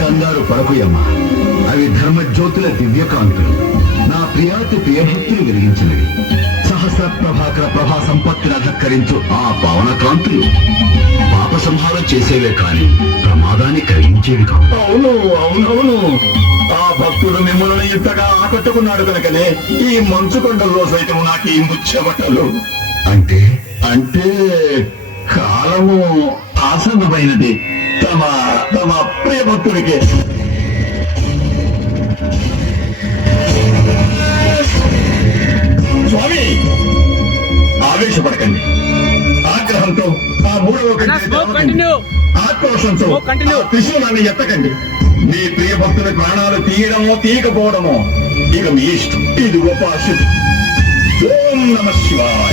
కంగారు పడకుయమ్మా. అవి ధర్మజ్యోతుల దివ్యకాంతులు, నా ప్రియాతి ప్రియభక్తులు వెలిగించినవి. సహస్ర ప్రభాకర ప్రభా సంపత్తిని అధక్కరించు ఆ పవన కాంతులు పాప సంహారం చేసేవే కాని ప్రమాదాన్ని కలిగించేవి కావు. అవును అవునవును, ఆ భక్తుడు మిమ్మల్ని ఇంతగా ఆకట్టుకున్నాడు కనుకనే ఈ మంచు కొండల్లో సైతం నాకు ఈ ముచ్చబట్టలు. అంటే అంటే కాలము ఆసన్నమైనది తమ తమ ప్రియ భక్తుడికి. స్వామి, ఆవేశపడకండి. ఆగ్రహంతో ఆ మూడవ ఆక్రోషంతో త్రిశూలాన్ని ఎత్తకండి. మీ ప్రియ భక్తుల ప్రాణాలు తీయడమో తీయకపోవడమో ఇక మీ ఇష్టం. ఇది ఉపాసిత. ఓం నమ శివాయ.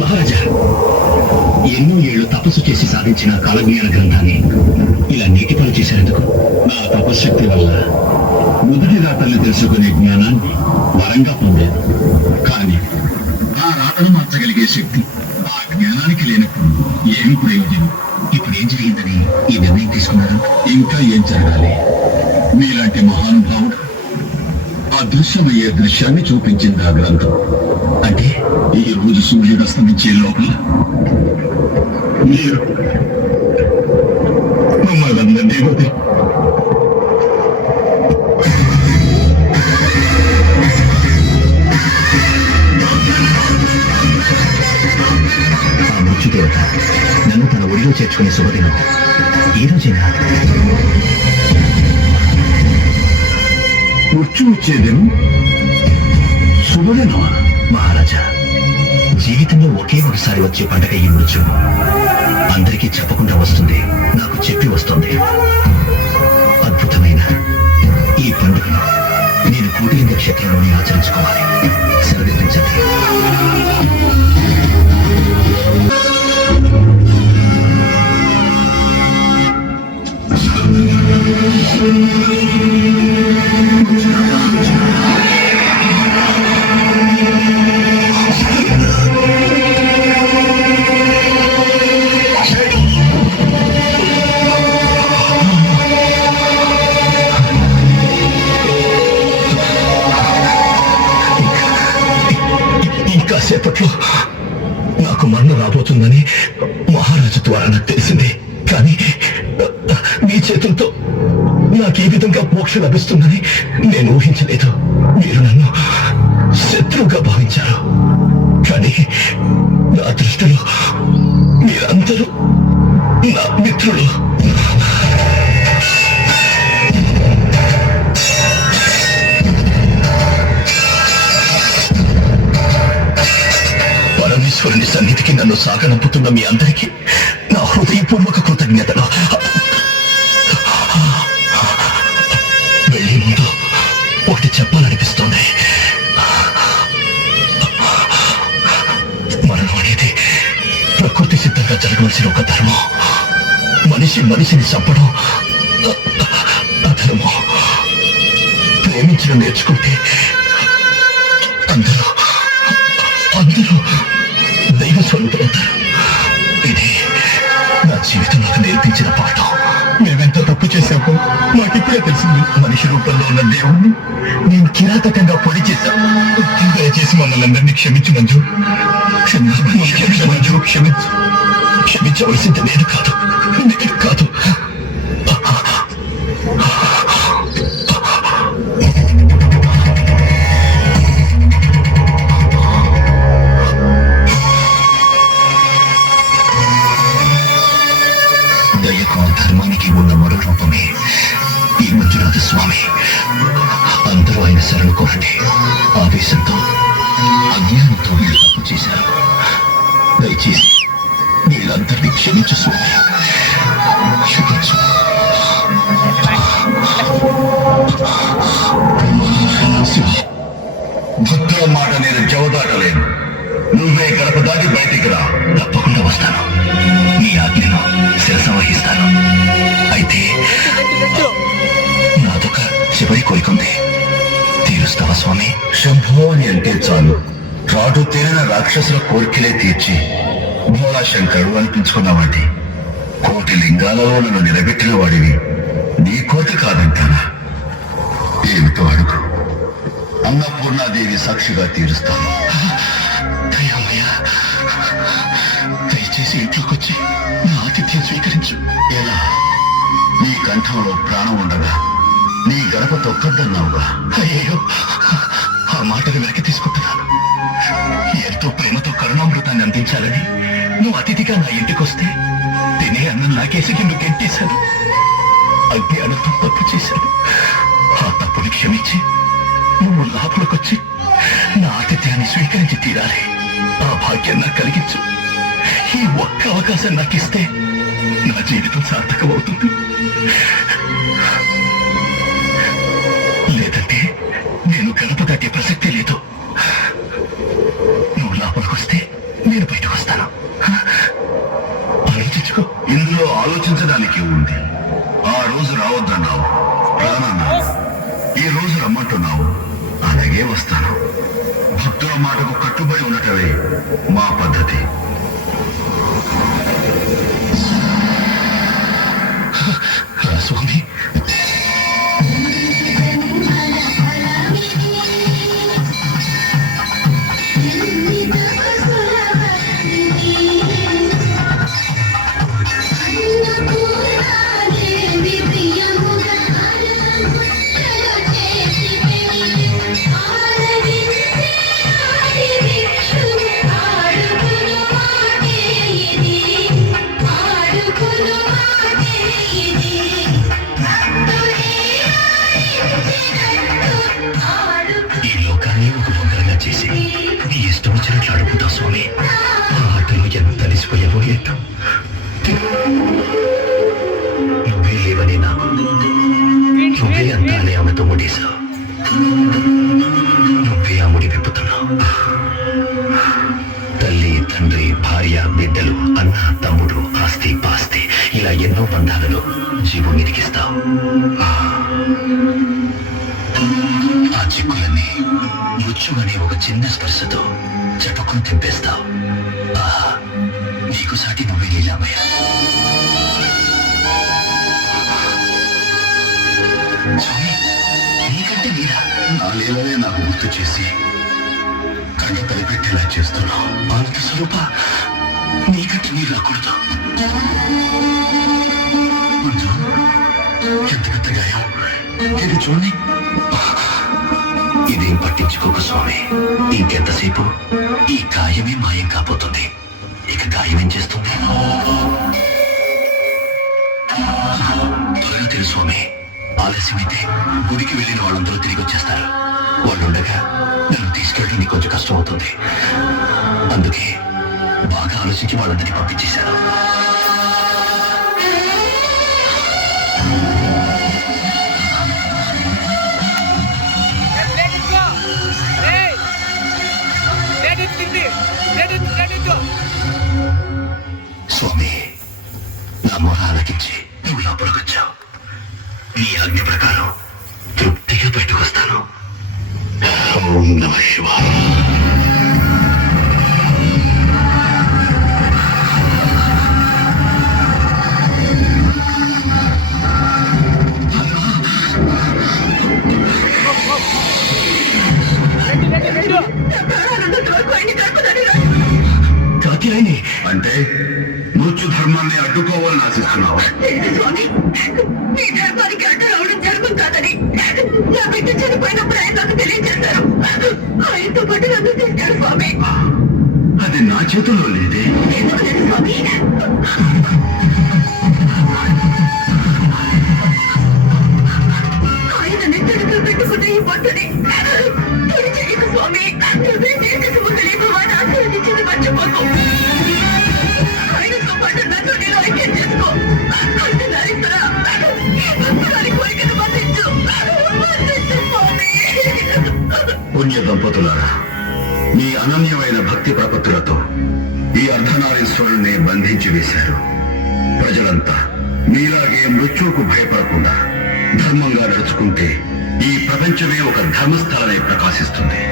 మహారాజా, ఎన్నో ఏళ్లు తపస్సు చేసి సాధించిన కాలజ్ఞాన గ్రంథాన్ని ఇలా నీటి పాలు చేసేందుకు నా తపశ్శక్తి వల్ల మొదటి రాతల్ని తెలుసుకునే జ్ఞానాన్ని వరంగా పొందేది. కానీ ఆ రాతను మార్చగలిగే శక్తి ఆ జ్ఞానానికి లేనప్పుడు ఏమి ప్రయోజనం? ఇప్పుడు ఏం జరిగిందని ఈ నిర్ణయం తీసుకున్నారు? ఇంకా ఏం జరగాలి? మీలాంటి మహానుభావుడు అదృశ్యమయ్యే దృశ్యాన్ని చూపించింది ఆ గ్రంథం. అంటే ఈ రోజు సూర్యుడు అస్తమించే లోపల మీరు మమ్మల్ని అందరినీ వదిలి ఆ మృత్యుదేవత నన్ను తన ఒడిలో చేర్చుకునే శుభదినం ఈ రోజేనా? మృత్యు వచ్చేదేను శుభదినమా? మహారాజా, జీవితంలో ఒకే ఒకసారి వచ్చే పండగ ఈ మృత్యు. అందరికీ చెప్పకుండా వస్తుంది, నాకు చెప్పి వస్తుంది. అద్భుతమైన ఈ పండుగను నేను కోటిలింగ క్షేత్రంలోనే ఆచరించుకోవాలి. సెలవిప్పించండి. ఇంకాసేపట్లో నాకు మరణం రాబోతుందని మహారాజు ద్వారా నాకు తెలిసింది. కానీ మీ చేతులతో నాకు ఈ విధంగా మోక్షం లభిస్తుందని నేను ఊహించలేదు. మీరు నన్ను శత్రువుగా భావించారు, కానీ నా దృష్టిలో మీరందరూ నా మిత్రులు. పరమేశ్వరుని సన్నిధికి నన్ను సాగనంపుతున్న మీ అందరికీ నా హృదయపూర్వక కృతజ్ఞతలు. వెళ్ళే ముందు ఒకటి చెప్పాలనిపిస్తోంది. మరణం అనేది ప్రకృతి సిద్ధంగా జరగవలసిన ఒక ధర్మం. మనిషి మనిషిని చంపడం అధర్మం. ప్రేమించడం నేర్చుకుంటే అందరూ దైవ స్వరూపులవుతారు. ఇది నా జీవితంలోకి నేర్పించిన పాఠం. మేమెంత తప్పు చేశామో మాకిప్పుడే తెలిసింది. మనిషి రూపంలో ఉన్న దేవుణ్ణి నేను కిరాతకంగా పొడి చేశాను. దయచేసి మమ్మల్ని అందరినీ క్షమించు మంజు. క్షమించవలసింది నేను కాదు. దయకు ధర్మానికి ఉన్న మరో రూపమే ఈ మంజునాథ స్వామి. అందరూ ఆయన శరణు కోరండి. ఆవేశంతో అజ్ఞానంతో మీరు తప్పు చేశారు. దయచేసి వీళ్ళందరినీ క్షమించు స్వామి, క్షమించు. భక్తుల మాట నేను జవదాటలేను. నువ్వే గడప దాటి బయటికి రా. తప్పకుండా వస్తాను. మీ ఆజ్ఞను శిరస వహిస్తాను. అయితే నాతో చివరి కోరికుంది, తీరుస్తావా స్వామి? శంభో అని అంటే చాలు రాటు తేలిన రాక్షసుల కోరికలే తీర్చి భోళా శంకరు అనిపించుకున్నావాటి. కోటి లింగాలలో నన్ను నిలబెట్టిన వాడివి, నీ కోరిక కాదంటానా? ఏమిటో అడుగు, అన్నపూర్ణాదేవి సాక్షిగా తీరుస్తాను. దయచేసి ఇంట్లోకి వచ్చి నా ఆతిథ్యం స్వీకరించు. ఎలా? నీ కంఠంలో ప్రాణం ఉండగా నీ గడప తొక్కద్దన్నావుగా. అయ్యో, ఆ మాటను వెనక్కి తీసుకుంటున్నాను. ఎంతో ప్రేమతో కరుణామృతాన్ని అందించాలని నువ్వు అతిథిగా నా ఇంటికొస్తే తినే అన్నం నాకేసి నిన్ను గెంటేశాను. అగ్ని అనంతం తప్పు చేశాను. ఆ తప్పుని క్షమించి నువ్వు లోపలికొచ్చి నా ఆతిథ్యాన్ని స్వీకరించి తీరాలి. ఆ భాగ్యం నాకు కలిగించు. ఈ ఒక్క అవకాశం నాకు ఇస్తే నా జీవితం సార్థకమవుతుంది. లేదంటే నేను గడప దాటే ప్రసక్తి లేదు. నువ్వు లోపలికొస్తే నేను బయటకు వస్తాను. ఆలోచించుకో. ఇందులో ఆలోచించడానికి ఉంది. ఆ రోజు రావద్దన్నావు, రానన్నావు. ఈ రోజు రమ్మంటున్నావు, అలాగే వస్తాను. భక్తుల మాటకు కట్టుబడి ఉండటమే మా పద్ధతి. స్వామి, ఈ లోకాన్ని ఒక బొంగరగా చేసి నీ ఇష్టం వచ్చినట్లు అడుగుతావు స్వామి. ఆ ఆటలు ఎంత అలిసిపోయావో ఏంటో. నువ్వే లేవని నాకు, నువ్వే అంతా అని ఆమెతో ముడేశావు. నువ్వే ఆ ముడి విప్పుతున్నావు. తల్లి, తండ్రి, భార్య, బిడ్డలు, అన్న, తమ్ముడు, ఆస్తి, పాస్తి, ఇలా ఎన్నో బంధాలలో జీవం ఎదిగిస్తావు. ఆ చిక్కులన్నీ ముచ్చుమని ఒక చిన్న స్పర్శతో చటుకుని తెంపేస్తావు. ఆహా, నీకు సాటి నువ్వే లీలామయ్య. స్వామి, నీకంటే మీరా? నా లీలనే నాకు గుర్తు చేసి కళ్ళు తలపెట్టేలా చేస్తున్నావు. ఆనంద స్వరూప, నీకంటే మీరు రాకూడదు. ఎంత పెద్ద గాయం! ఇది చూడండి. ఇదేం పట్టించుకోకు స్వామి. ఇంకెంతసేపు ఈ గాయమే మాయం కాపోతుంది. ఇక గాయం ఏం చేస్తుంది? త్వరగా తెలుసు స్వామి. ఆలస్యమైతే గుడికి వెళ్ళిన వాళ్ళందరూ తిరిగి వచ్చేస్తారు. వాళ్ళుండగా నన్ను తీసుకెళ్ళడం నీకు కొంచెం కష్టం అవుతుంది. అందుకే బాగా ఆలోచించి వాళ్ళందరినీ పంపించేశాను. స్వామి, నా మొర ఆలకించి నువ్వు లోపలికొచ్చావు. నీ ఆజ్ఞ ప్రకారం తృప్తిగా బయటకు వస్తాను. ఓం నమః శివాయ. అంటే మృత్యు ధర్మాన్ని అడ్డుకోవాలని ఆశిస్తున్నావు? మీ ధర్మానికి అడ్డు రావడం జరుగుతుందని నా బిడ్డ చనిపోయినప్పుడు ఆయన నాకు తెలియజేశారు. ఆయనతో పాటు నన్ను తెచ్చాడు స్వామి. అది నా చేతుల్లో లేదే. స్వామి, ఆయన నెత్తడితో పెట్టుకున్న ఈ బొట్టుని తొలి చేయకు స్వామి. నువ్వే దీర్ఘకు ముందు లేకువాడు ఆశీర్వదించింది మర్చిపోకు. ఆయనతో పాటు నన్ను నేను ఐక్యం చేసుకో. అర్ధనారీశ్వరా, భక్తురాలి కోరికను మన్నించు. మన్నించు స్వామి. పుణ్య దంపతులారా, మీ అనన్యమైన భక్తి ప్రపత్తులతో ఈ అర్ధనారీశ్వరుణ్ణి బంధించి వేశారు. ప్రజలంతా మీలాగే మృత్యువుకు భయపడకుండా ధర్మంగా నడుచుకుంటే ఈ ప్రపంచమే ఒక ధర్మస్థలమై ప్రకాశిస్తుంది.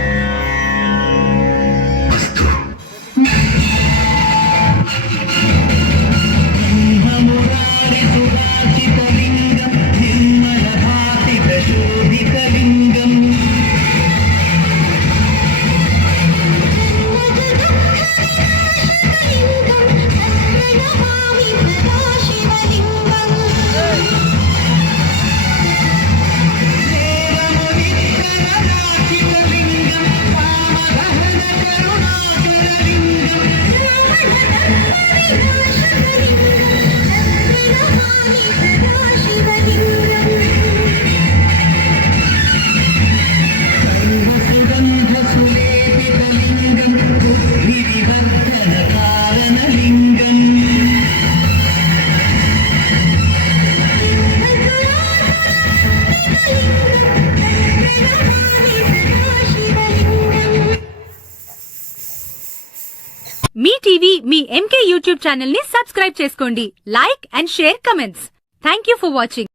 వస్తు మీ టీవీ మీ ఎంకే యూట్యూబ్ ఛానల్ ని సబ్స్క్రైబ్ చేసుకోండి. Like and share comments. Thank you for watching.